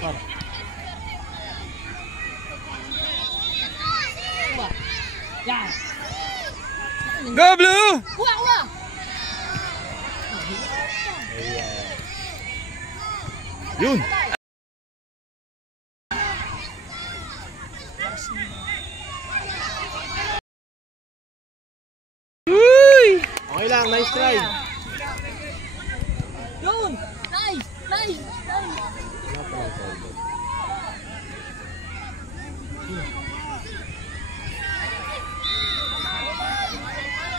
par. Yan. Go Blue! Uwa, uwa! Yun! Uy! Okay lang, nice try. Yun! Nice! Nice!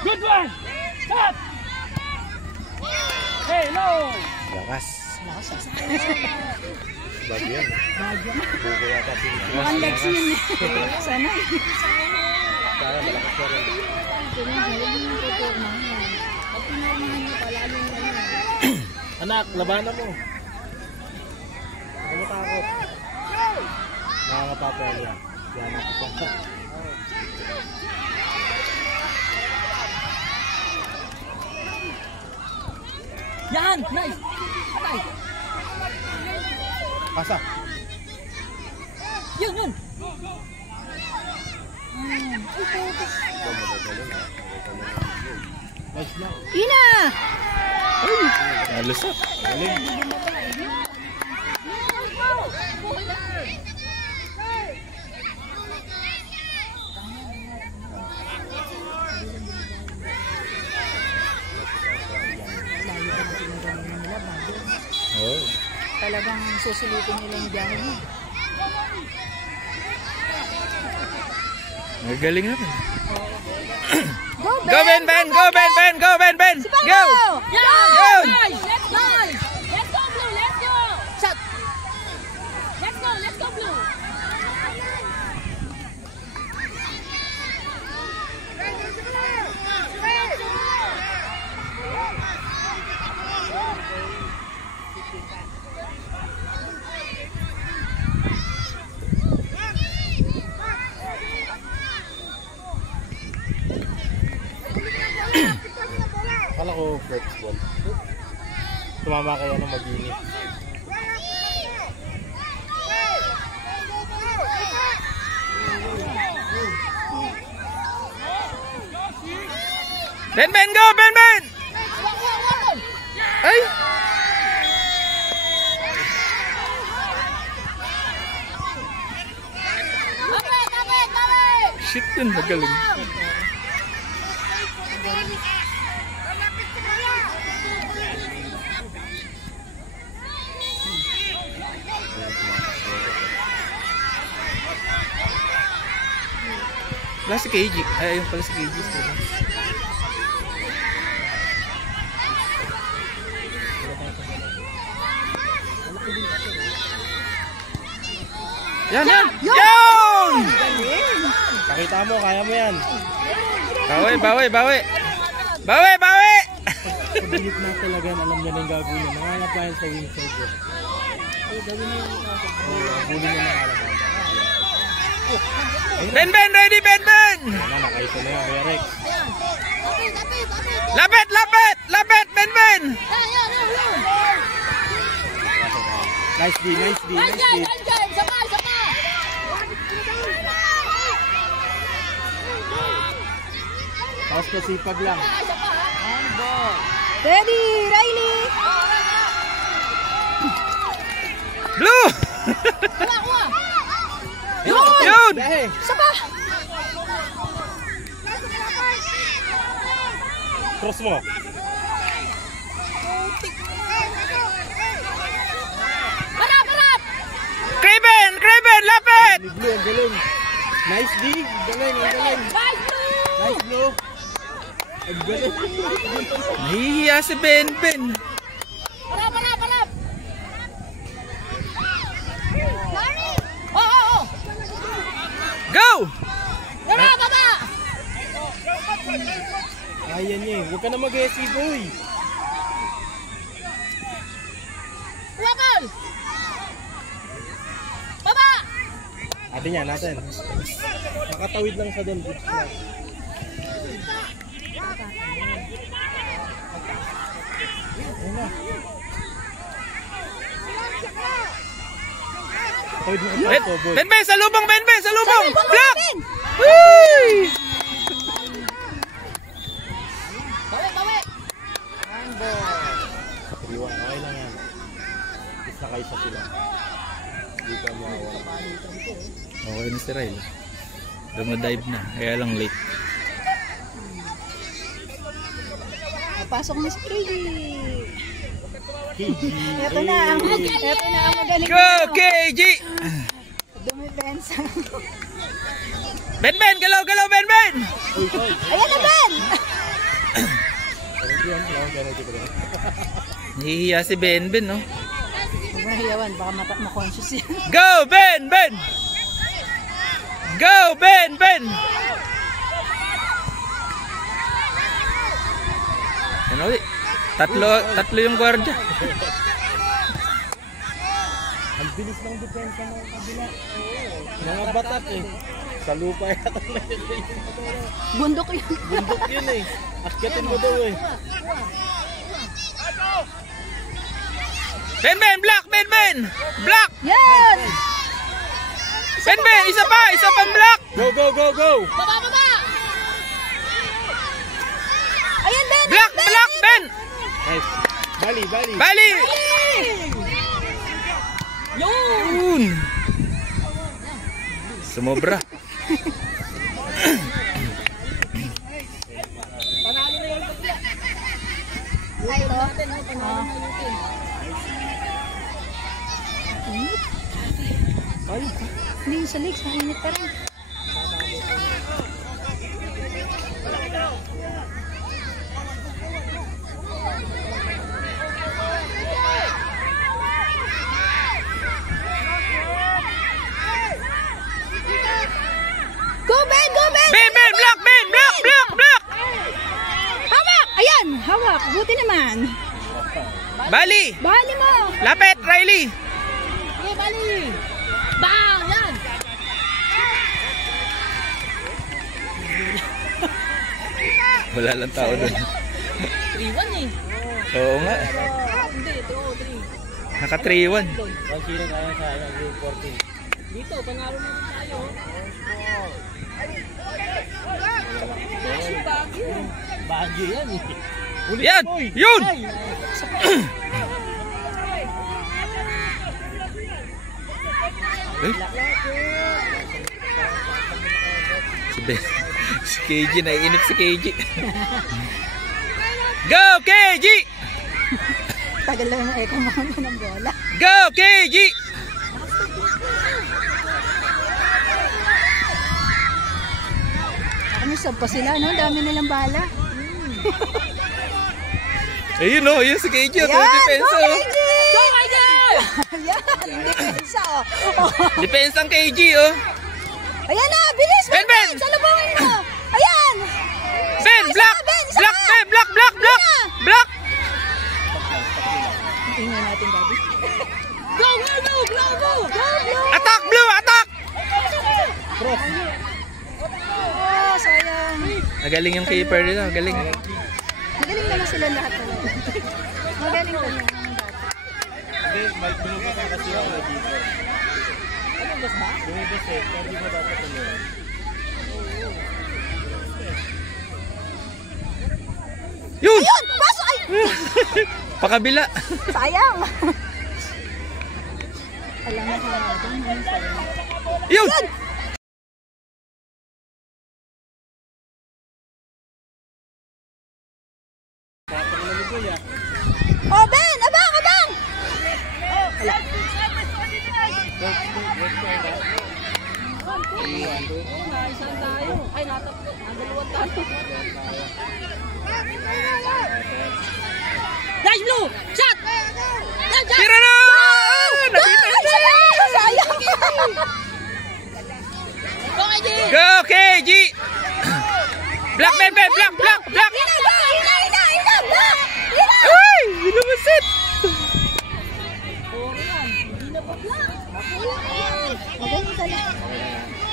Good one! Stop! Hey, no! Lakas. Lakas. Bagyo yan. Bagyo na. Buko yata. Mukhang legs yun. Sana. Sana malakas na rin. Anak, labanan mo. Huwag mo takot. Nakakapapalo yan. Yan ako pa. Yan! Nice! Atay! Pasa. Yun, yun! Nice lang. Ina! Ay! Nalusot. Galing. Oh. Talagang susulitin nila yung biyahe mo. Nagaling na rin. Go, Go Ben Ben! Go Ben Ben! Go Ben Ben! Go! Yun! Nice! Let's go! Let's go Blue! Let's go! Shot! Let's go! Let's go Blue! Akala ko first ball. Tumama kaya ng mag-init. Ben Ben! Go Ben Ben! Ay! Shit yun, nagaling. Wala si KG. Ay, ayun pala si KG. Yan, yan! Yun! Pakita mo, kaya mo yan. Bawi, bawi, bawi! Bawi, bawi! Pag-init na talaga, alam niya na yung gagawin. Nanganap yan sa wing side. Gagawin niya na alam. Ben Ben, ready Ben Ben! Nakaisa na yan, Kuya Rex. Lapit, lapit! Lapit, Ben Ben! Nice D, nice D, nice D. Tapos kasipag lang. Ready, Riley! Blue! Kuha, kuha! Yun! Sapa! Cross mo. Harap, harap! Craven! Craven! Lapit! Blue, ang galing. Nice D, galing, ang galing. Nice Blue! Nice Blue. Ang galing. Nahihiya si Ben Ben. Harap, harap, harap! Oh! Go! Tara, baba! Kaya niya eh. Huwag ka na mag-SC, boy. Wakal! Baba! Atin yan, natin. Nakatawid lang sa doon. Good spot. Ayun na. Ben, Ben, salubong, Ben, Ben, salubong! Block! Ben! Uy! Bawi! Iwan, okay lang yan. Is nakaisa sila. Hindi ka mawawala. Okay na si Ryle. Dumadive na, kaya lang late. Pasok na si KG. Ito na ang magaling. Go, KG! Dumipensa. Ben, Ben, galaw, galaw, Ben, Ben! Ayan na, Ben! Nahihiya si Ben, Ben, no? Huwag na hiyawan, baka ma-conscious yan. Go, Ben, Ben! Go, Ben, Ben! Ano ulit? Tatlo yung gwardiya. Ang bilis ng depensa ng kabila. Mga batak eh. Sa lupa yata na yun. Bundok yun. Bundok yun eh. Akyatin mo daw eh. Ben, Ben, block, Ben, Ben! Block! Yan! Ben, Ben, isa pang block! Go, go, go, go! Baba! Ayan, Ben! Block, block, Ben! Nice. Bali, bali. Bali! Yun! Yun! Sumobra. Ay, ito. Ay, Hindi yung sa legs, mainit pa rin. Go, Ben! Go, Ben! Ben, Ben, block, Ben, block, block, block! Hawak! Ayan! Hawak! Buti naman. Bali! Bali mo! Lapit, Riley! Okay, bali! Bang! Yan! Wala lang tao doon. 3-1 eh. Oo nga. Hindi, 2-3. Naka 3-1. ang sino kaya sa group 14. Dito, panalo naman tayo. Bagyo yan eh. Ulit Yan! boy. Yun! Eh? Si Ben. Si KG, naiinip si KG. Go, KG! Tagal lang ng echo mo ng bola. Go, KG! Ano, sab pa sila, no? Dami nilang bala. Ayun o, yun si KG. Ito Ayan! depensa. Go, Oh. KG! Go, KG! Ayan, depensa, oh. Depensa ang KG, oh. Ayan na, bilis! Ben, Ben! Salubungin mo! Ayan! Ben, Isa block! pa, Ben! Isa Block, pa! Ben, block, block, block! Block! Tingnan natin, Daddy. Go, go, go! Go, go! Go, go! Attack, Blue! Attack! Oh, sayang. Magaling yung keeper nila. Magaling. Magaling naman sila lahat talaga. Magaling talaga. Hindi, lumabas na kasi ako dito. Ano, boss ba? Lumabas eh, hindi mo dapat tuluyan. Yun! Ayun! Pasok! Ay! Pakabila. Sayang! Alam mo ka, Yun! Oh, Ben! Abang! Abang! Wala. Ay, natapos. Ang dalawang tayo. Nice blue! Shot! Yan, shot! Tira na! Nabita! Sayang! Go, KG! Block, Ben, Ben! Block, block, block! Hina! Block! Hina! Ay! Binumasit! Magaling ka lang.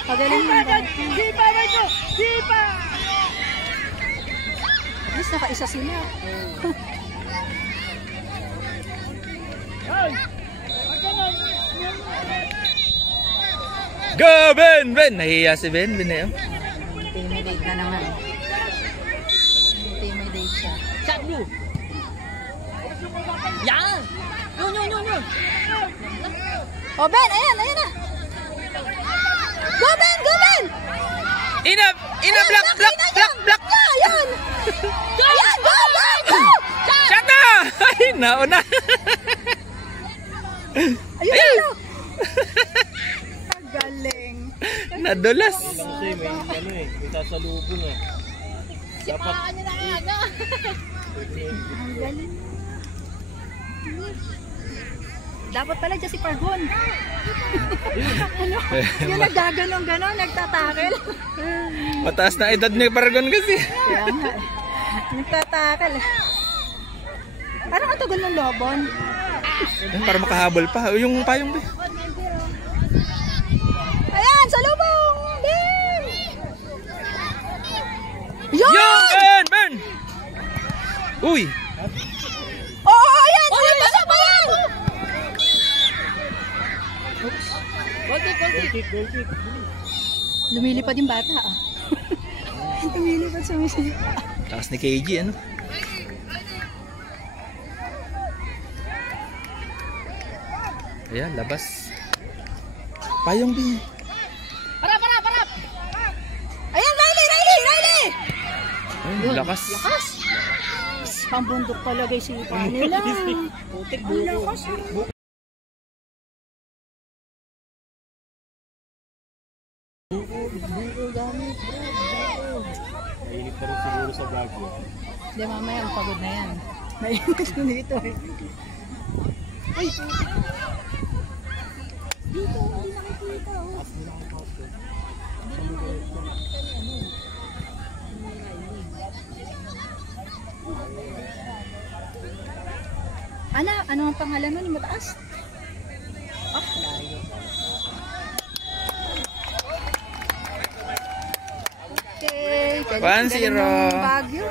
Magaling mo ba? Sipa! Sipa! At least naka-isa sila. Go, Ben! Ben! Nahiya si Ben. Ben na yun. Intimidate na naman. Intimidate siya. Shot blue. Yan! Yun. Oh, Ben! Ayan na. Go, Ben! Ina, block! Ayan! Ayan! Go! Shot na! Ay, nauna. Ayun! Ang galing. Nadulas. Kasi may sasalubong eh. Dapat Ang galing. Dapat pala dyan si Pargon. Yung naggaganong-ganon, nagtatakil. Mataas na edad ni Paragon kasi. Kaya nga, nagtatakil. Parang ang tagal ng lobon. Para makahabol pa. Yung payong ba? Ayan, sa lubong! Ben! Yun! Yun! Ben! Uy! Oo, ayan! Basa pa yan! goal kick. Lumilipad yung bata ah. Lumilipad sa misi. Takas ni KG, ano? Ayan, labas. Payong B. Parap! Ayan, Riley! Ay, lakas. Pambundok talaga yung sipa nila. Putik Ang lakas. Mainit na rin siguro sa Baguio. Hindi, mamaya ang pagod na yan. Nainis ko dito eh. Uy! Dito, hindi nakikita oh. Ano ang pangalan nun? Yung mataas? Ah, layo. Okay, 1-0. Baguio.